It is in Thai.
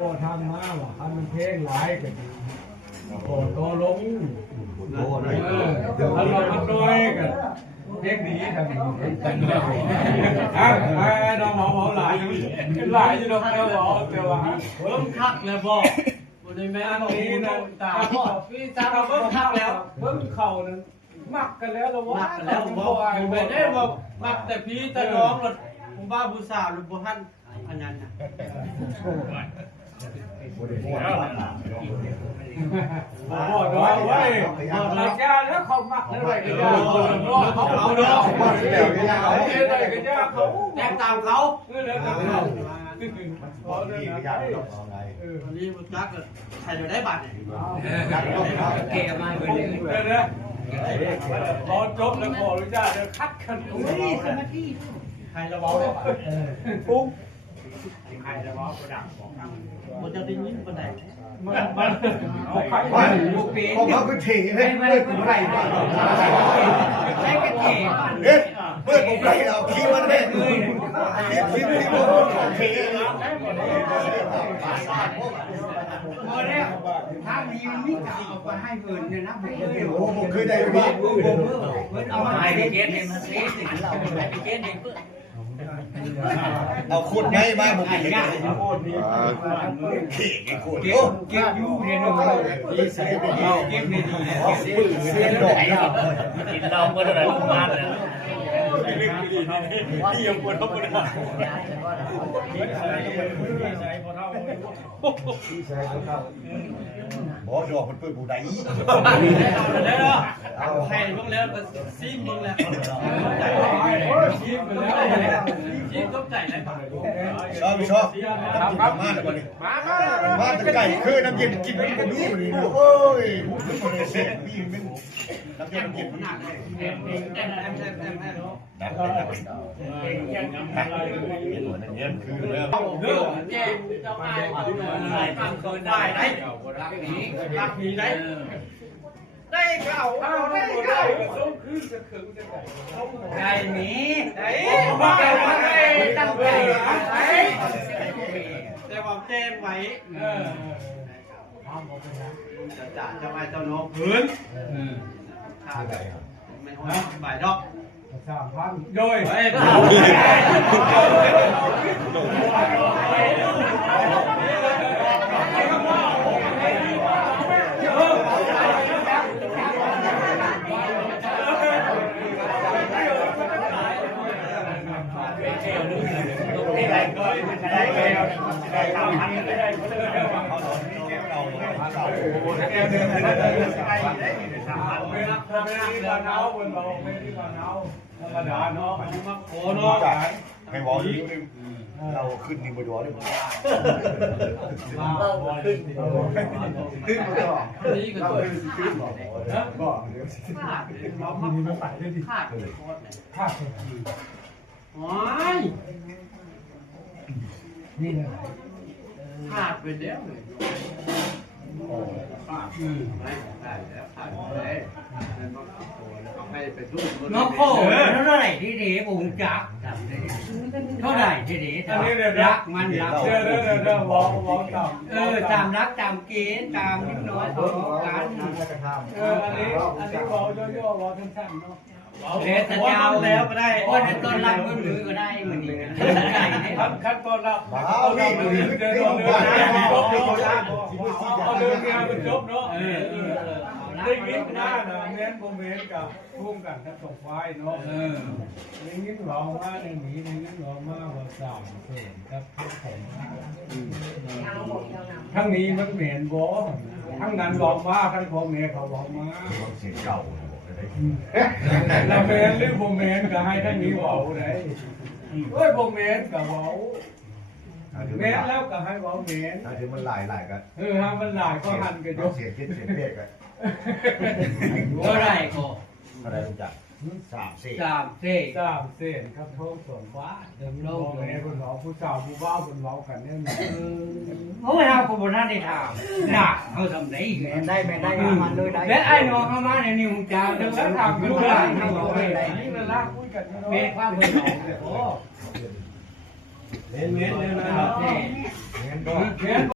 ก็ทำมาว่าทำมันเพลงหลายก็ดีโอ้โตลงถ้าเรามันน้อยกันเพลงดีทำดีแต่เรื่องน้องหมอหลายหลายอยู่ดอกเดียวเดียวเพิ่มคักเลยบอกวันนี้แม่นี้นะตาพี่จ้าเราเพิ่มคักแล้วเพิ่มเข่านึงมักกันแล้วเราว่าแล้วบอกไม่ได้บอกมักแต่พี่แต่น้องเราผมว่าบูชาหรือบูฮันอันนั้นนะบ่ดอกไว้หลักยาแล้วเขามักแล้วไรก็ยาเขาเอาดอกเขาอะไรก็ยาเขาแตกตามเขาแล้วตามเขาวันนี้มันจักเลยใครจะได้บัตรเนี่ยเก๋มาเลยตอนจบแล้วพอรู้จักจะคัดกันนี่สมาธิใครระวังปุ๊บใครระวังกระดังมันจะได้ยินประเด็นมันลูกปีนเขาก็เฉยเลยไม่ผมไรบ้างไม่ก็เฉยเอ๊ะเมื่อผมไรเราขี้มันไม่เลยขี้มันเฉยนะพอแล้วถ้ามีมิตรเอาไปให้เงินเนี่ยนะผมเคยได้บ้างเอามาให้เกณฑ์ให้มาซื้อสิ่งเราให้เกณฑ์ให้เพื่อเอาขุดไงมาผมเห็นเข่งขุดโอ้เก็บยูเนี่ยน้องยี่สิบเก็บเนี่ยเสียดอกกินเราก็ได้มาเลยที่ยังปวดท้องปวดหัวบอกดอกมันเปิดบูได้เอาให้มึงแล้วก็ซีมึงแล้วซีมึงแล้วซีต้องใจเลยชอบทำมาแล้ววันนี้มาจะไก่คือน้ำเย็นกินไม่เป็นรู้เลยโอ้ยมันเสียบีมเป็นน้ำเย็นมันหนักเลยคือเรื่องแย่เจ้าไอ้ฟังเกินได้ได้รักมีได้ได้เก่าได้เก่าส่งคืนจะคืนจะไก่หมีไก่ตั้งใจแต่ความแจ้งไว้จ่าเจ้าไอ้เจ้าน้องพื้นข้าไก่ไม่ห้อยบ่ายดอก3,000โดยไม่บอกเราขึ้นนี่มาดูเลยขึ้นมาดูนี่ก็ขึ้นบอกขาดเราพับมาใส่ได้ดิขาดขาดว้ายนี่นะขาดไปแล้วเลยได้แล้วขาดเลยน้องโค้เท่าไหร่ที่ดีผมจับเท่าไหร่ที่ดีรักมันรักตามรักตามเกณฑ์ตามนิดน้อยต่อกันอันนี้บอกย่อๆบอกสั้นๆเนาะเด็ดเจ้าแล้วก็ได้คนต้นรับมือก็ได้เหมือนกันขั้นตอนรับเอาเรื่องงานมันจบเนาะได้ยินหน้านะเน้นโมเมนต์กับพุ่งกันกับตกไฟเนาะได้ยินร้องว่าในหมีได้ยินร้องว่าว่าสามเศษกับทุกคนทั้งนี้มันเหม็นบ่ทั้งนั้นบอกว่าทั้งพ่อแม่เขาบอกมาเสียงเก่าเราเมนหรือโมเมนต์ก็ให้ทั้งนี้บอกได้เฮ้ยโมเมนต์กับบอกเมนแล้วก็ให้บอกเมนถ้าถึงมันหลายกันฮะมันหลายก็หันกันยกเสียงคิดเสียงเด็กกันเท่าไรก็อะไรรู้จัก3 เส้นครับโทษส่วนว่าเดิมโลกเลยคนเราผู้สาวผู้บ่าวคนเรากันเนี่ยโอ้ยเราคนบนนั้นได้ถามหนักเขาทำไหนได้มันเลยได้และไอ้น้องเข้ามาในนิวจาแล้วถามลูกหลานเขาบอกได้นี่มันลากคุยกันเป็นความเป็นน้องโอ้เน้นนะ